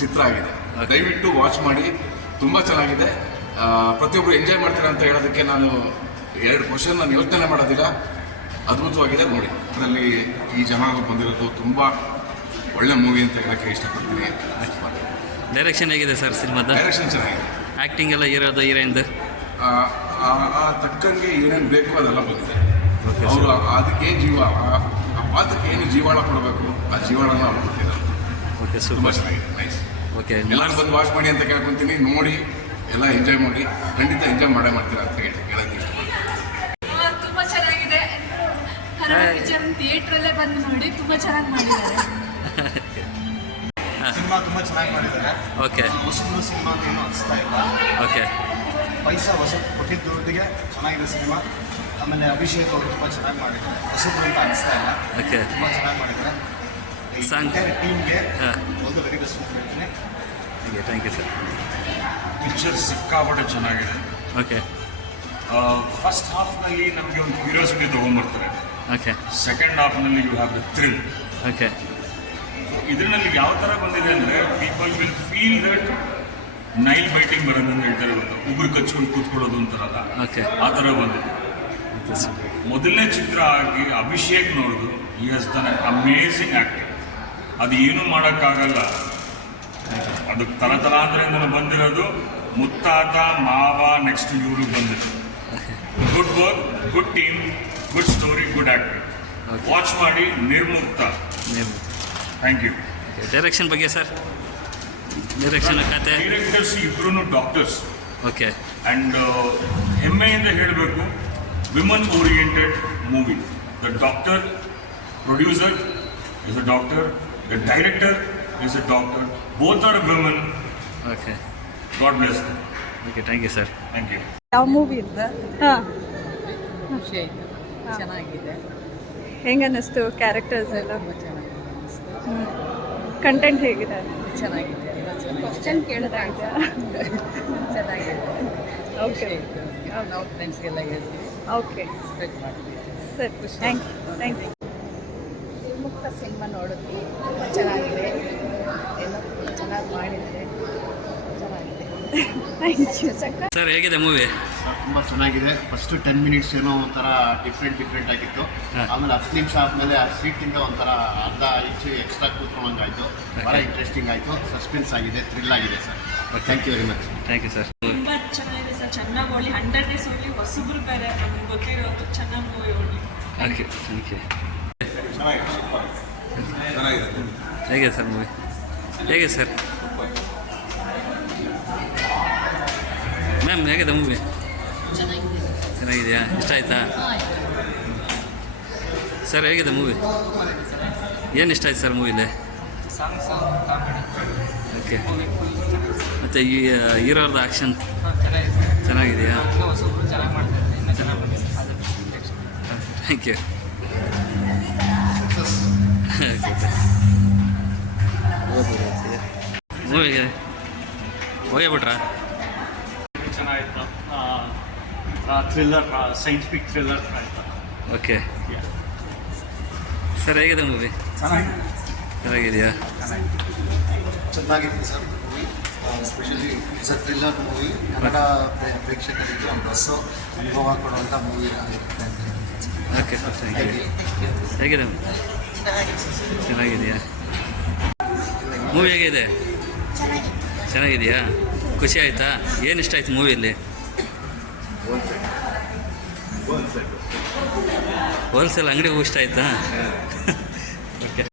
ಚಿತ್ರ ಆಗಿದೆ. ದಯವಿಟ್ಟು ವಾಚ್ ಮಾಡಿ. ತುಂಬ ಚೆನ್ನಾಗಿದೆ. ಪ್ರತಿಯೊಬ್ಬರು ಎಂಜಾಯ್ ಮಾಡ್ತಾರೆ ಅಂತ ಹೇಳೋದಕ್ಕೆ ನಾನು ಎರಡು ಕ್ವಶನ್ ನಾನು ಯೋಚನೆ ಮಾಡೋದಿಲ್ಲ. ಅದ್ಭುತವಾಗಿದೆ ನೋಡಿ. ಅದರಲ್ಲಿ ಈ ಜನ ಬಂದಿರೋದು ತುಂಬ ಒಳ್ಳೆ ಮೂವಿ ಅಂತ ಹೇಳೋಕ್ಕೆ ಇಷ್ಟಪಡ್ತೀನಿ. ಡೈರೆಕ್ಷನ್ ಹೇಗಿದೆ ಸರ್ ಸಿನಿಮಾದ ಡೈರೆಕ್ಷನ್ ಚೆನ್ನಾಗಿದೆ. ಆ್ಯಕ್ಟಿಂಗ್ ಎಲ್ಲ ಇರೋದು ಹೀರೋಯಿಂದ ಆ, ತಕ್ಕಂಗೆ ಏನೇನು ಬೇಕು ಅದೆಲ್ಲ ಬಂದಿದೆ. ಅವರು ಅದಕ್ಕೆ ಏನು ಜೀವ ಆ ಆ ಪಾತ್ರಕ್ಕೆ ಏನು ಜೀವಾಳ ಕೊಡಬೇಕು ಆ ಜೀವಾಳನ ಅವ್ರು ಕೊಟ್ಟಿದ್ದಾರೆ ಓಕೆ ಸೂಪರ್ ನೈಸ್ ಓಕೆ ಎಲ್ಲರೂ ಬಂದು ವಾಚ್ ಮಾಡಿ ಅಂತ ಕೇಳ್ಕೊಂತೀನಿ. ನೋಡಿ ಎಲ್ಲ ಎಂಜಾಯ್ ಮಾಡಿ. ಖಂಡಿತ ಎಂಜಾಯ್ ಮಾಡೇ ಮಾಡ್ತೀರಾ ಅಂತ ಹೇಳಿ ಹೇಳಕ್ಕೆ ಇಷ್ಟಪಡ್ತೀನಿ ತುಂಬ ಚೆನ್ನಾಗಿದೆ. ಥಿಯೇಟರ್ ಥಿಯೇಟ್ರಲ್ಲೇ ಬಂದು ನೋಡಿ ತುಂಬ ಚೆನ್ನಾಗಿ ಮಾಡಿದ್ದಾರೆ. ಸಿನಿಮಾ ತುಂಬ ಚೆನ್ನಾಗಿ ಮಾಡಿದ್ದಾರೆ. ಓಕೆ ಹೊಸಬ್ರು ಸಿನಿಮಾ ಅಂತ ಏನೂ ಅನಿಸ್ತಾ ಇಲ್ಲ. ಓಕೆ ಪೈಸಾ ಹೊಸ ಕೊಟ್ಟಿದ್ದ ದುಡ್ಡಿಗೆ ಚೆನ್ನಾಗಿದೆ ಸಿನಿಮಾ. ಆಮೇಲೆ ಅಭಿಷೇಕ್ ಅವರು ತುಂಬ ಚೆನ್ನಾಗಿ ಮಾಡಿದ್ದಾರೆ. ಹೊಸದು ಅಂತ ಅನಿಸ್ತಾ ಇಲ್ಲ. ಓಕೆ ತುಂಬ ಚೆನ್ನಾಗಿ ಮಾಡಿದ್ದಾರೆ. Song. ಟೀಮ್ಗೆ ಹಾ. ಒಂದು ವೆರಿ ಬೆಸ್ಟ್ ಅಂತ ಹೇಳ್ತೀನಿ ಥ್ಯಾಂಕ್ ಯು ಸರ್ ಪಿಕ್ಚರ್ ಸಿಕ್ಕಾಪಟ್ಟೆ ಚೆನ್ನಾಗಿದೆ. ಓಕೆ ಫಸ್ಟ್ ಹಾಫ್ನಲ್ಲಿ ನಮಗೆ ಒಂದು ಕ್ಯೂರಿಯಾಸಿಟಿ ತೊಗೊಂಡ್ಬರ್ತಾರೆ. Okay second ಹಾಫ್ನಲ್ಲಿ you have the thrill okay ಇದರಲ್ಲಿ ಯಾವ ಥರ ಬಂದಿದೆ ಅಂದರೆ people will feel that nail biting ಬರೋದಂತ ಹೇಳ್ತಾರೆ ಇವತ್ತು ಉಗುರು ಕಚ್ಕೊಂಡು ಕೂತ್ಕೊಳ್ಳೋದು ಅಂತಾರಲ್ಲ ಓಕೆ ಆ ಥರ ಬಂದಿದೆ. ಮೊದಲನೇ ಚಿತ್ರ ಆಗಿ ಅಭಿಷೇಕ್ ನೋಡೋದು ಈ ಹಸ್ ದನ್ ಅಮೇಝಿಂಗ್ ಆ್ಯಕ್ಟಿಂಗ್ ಅದು ಏನೂ ಮಾಡೋಕ್ಕಾಗಲ್ಲ. ಅದು ತಲತಲಾಂತರದಿಂದ ಬಂದಿರೋದು ಮುತ್ತಾತ ಮಾವ ನೆಕ್ಸ್ಟ್ ಇವರು ಬಂದಿದೆ good work good team good story good acting watch ಮಾಡಿ ನಿರ್ಮುಕ್ತ. ಥ್ಯಾಂಕ್ ಯು ಡೈರೆಕ್ಷನ್ ಬಗ್ಗೆ ಸರ್ ಡೈರೆಕ್ಷನ್ ಕತೆ ಡೈರೆಕ್ಟರ್ಸ್ ಇಬ್ಬರೂ ಡಾಕ್ಟರ್ಸ್ ಓಕೆ ಆ್ಯಂಡ್ ಹೆಮ್ಮೆಯಿಂದ ಹೇಳಬೇಕು women oriented movie the doctor producer is a doctor the director is a doctor both are women okay bless them. Okay thank you sir thank you ಯಾವ movie ಅಂತ ಹಾಂ. ಖುಷಿ ಆಯಿತು ಚೆನ್ನಾಗಿದೆ. ಹೆಂಗ ಅನ್ನಿಸ್ತು ಕ್ಯಾರೆಕ್ಟರ್ಸ್ ಎಲ್ಲ? ತುಂಬ ಚೆನ್ನಾಗಿದೆ ಅನಿಸ್ತು ಕಂಟೆಂಟ್ ಹೇಗಿದೆ? ಚೆನ್ನಾಗಿದೆ. ಎಲ್ಲ ಚೆನ್ನಾಗಿದೆ. ಚೆನ್ನಾಗಿದೆ ಖುಷಿ ಆಯಿತು ನಾವು ಫ್ರೆಂಡ್ಸ್ಗೆಲ್ಲ ಹೇಳ್ತೀವಿ. ಓಕೆ ಸ್ಪ್ರೆಡ್ ಮಾಡ್ತೀವಿ. ಸರಿ. Thank you thank you Mukta cinema ನೋಡಿದ್ವಿ. ತುಂಬ ಚೆನ್ನಾಗಿದೆ. ಎಲ್ಲ ತುಂಬ ಚೆನ್ನಾಗಿ ಮಾಡಿದ್ದಾರೆ. ಚೆನ್ನಾಗಿದೆ. ಥ್ಯಾಂಕ್ ಯು ಸರ್ ಹೇಗಿದೆ ಮೂವಿ ಸರ್ ತುಂಬ ಚೆನ್ನಾಗಿದೆ. ಫಸ್ಟ್ ಟೆನ್ ಮಿನಿಟ್ಸ್ ಏನೋ ಒಂಥರ ಡಿಫ್ರೆಂಟ್ ಡಿಫ್ರೆಂಟ್ ಆಗಿತ್ತು. ಆಮೇಲೆ ಹತ್ತು ನಿಮಿಷ ಆದ್ಮೇಲೆ ಆ ಸೀಟಿಂದ ಒಂಥರ ಅರ್ಧ ಇಂಚು ಎಕ್ಸ್ಟ್ರಾ ಕೂತ್ಕೊಳ್ಳೋಂಗಾಯಿತು. ಭಾಳ ಇಂಟ್ರೆಸ್ಟಿಂಗ್ ಆಯಿತು. ಸಸ್ಪೆನ್ಸ್ ಆಗಿದೆ ಥ್ರಿಲ್ ಆಗಿದೆ sir. Thank you very much thank you sir ತುಂಬ ಚೆನ್ನಾಗಿದೆ ಸರ್. ಚೆನ್ನಾಗಿ ಓಡಿ ಹಂಡ್ರೆಡ್ ಡೇಸ್ ಓಡಿ ಹೊಸಬ್ರು ಬೇರೆ ನಮ್ಗೆ ಗೊತ್ತಿರೋದು. ಚೆನ್ನಾಗಿ ಮೂವಿ ಓಡಿ ಓಕೆ ಥ್ಯಾಂಕ್ ಯು ಹೇಗಿದೆ ಸರ್ ಮೂವಿ ಹೇಗೆ ಸರ್? ಮ್ಯಾಮ್ ಹೇಗಿದೆ ಮೂವಿ ಚೆನ್ನಾಗಿದೆಯಾ? ಇಷ್ಟ ಆಯ್ತಾ? ಸರ್ ಹೇಗಿದೆ ಮೂವಿ ಏನು ಇಷ್ಟ ಆಯ್ತು ಸರ್ ಮೂವಿಲಿ ಓಕೆ ಮತ್ತು ಈ ಹೀರೋರ್ದು ಆ್ಯಕ್ಷನ್ ಚೆನ್ನಾಗಿದೆಯಾ? ಥ್ಯಾಂಕ್ ಯು ಮೂವಿಗೆ ಹೋಗ್ಬಿಟ್ರಾ ಚೆನ್ನಾಗಿತ್ತು. ಥ್ರಿಲ್ಲರ್ ಸೈಂಟಿಫಿಕ್ ಥ್ರಿಲ್ಲರ್ ಆಯಿತು. ಓಕೆ. ಸರ್ ಹೇಗಿದೆ ಮೂವಿ? ಚೆನ್ನಾಗಿದೆ. ಚೆನ್ನಾಗಿದೆಯಾ? ಚೆನ್ನಾಗಿದೆ sir movie. Specially it's a thriller movie Kannada pray- ಪ್ರೇಕ್ಷಕರಿಗೆ ಒಂದು ಹೊಸ ಅನುಭವ ಕೊಡುವಂಥ movie okay sir thank you ಹೇಗಿದೆ ಚೆನ್ನಾಗಿದೆಯಾ? ಮೂವಿ ಹೇಗಿದೆ? ಚೆನ್ನಾಗಿದೆಯಾ? ಖುಷಿ ಆಯಿತಾ? ಏನು ಇಷ್ಟ ಆಯ್ತು ಮೂವಿಯಲ್ಲಿ ಹೋಲ್ಸೇಲ್ ಅಂಗಡಿ ಇಷ್ಟ ಆಯ್ತಾ?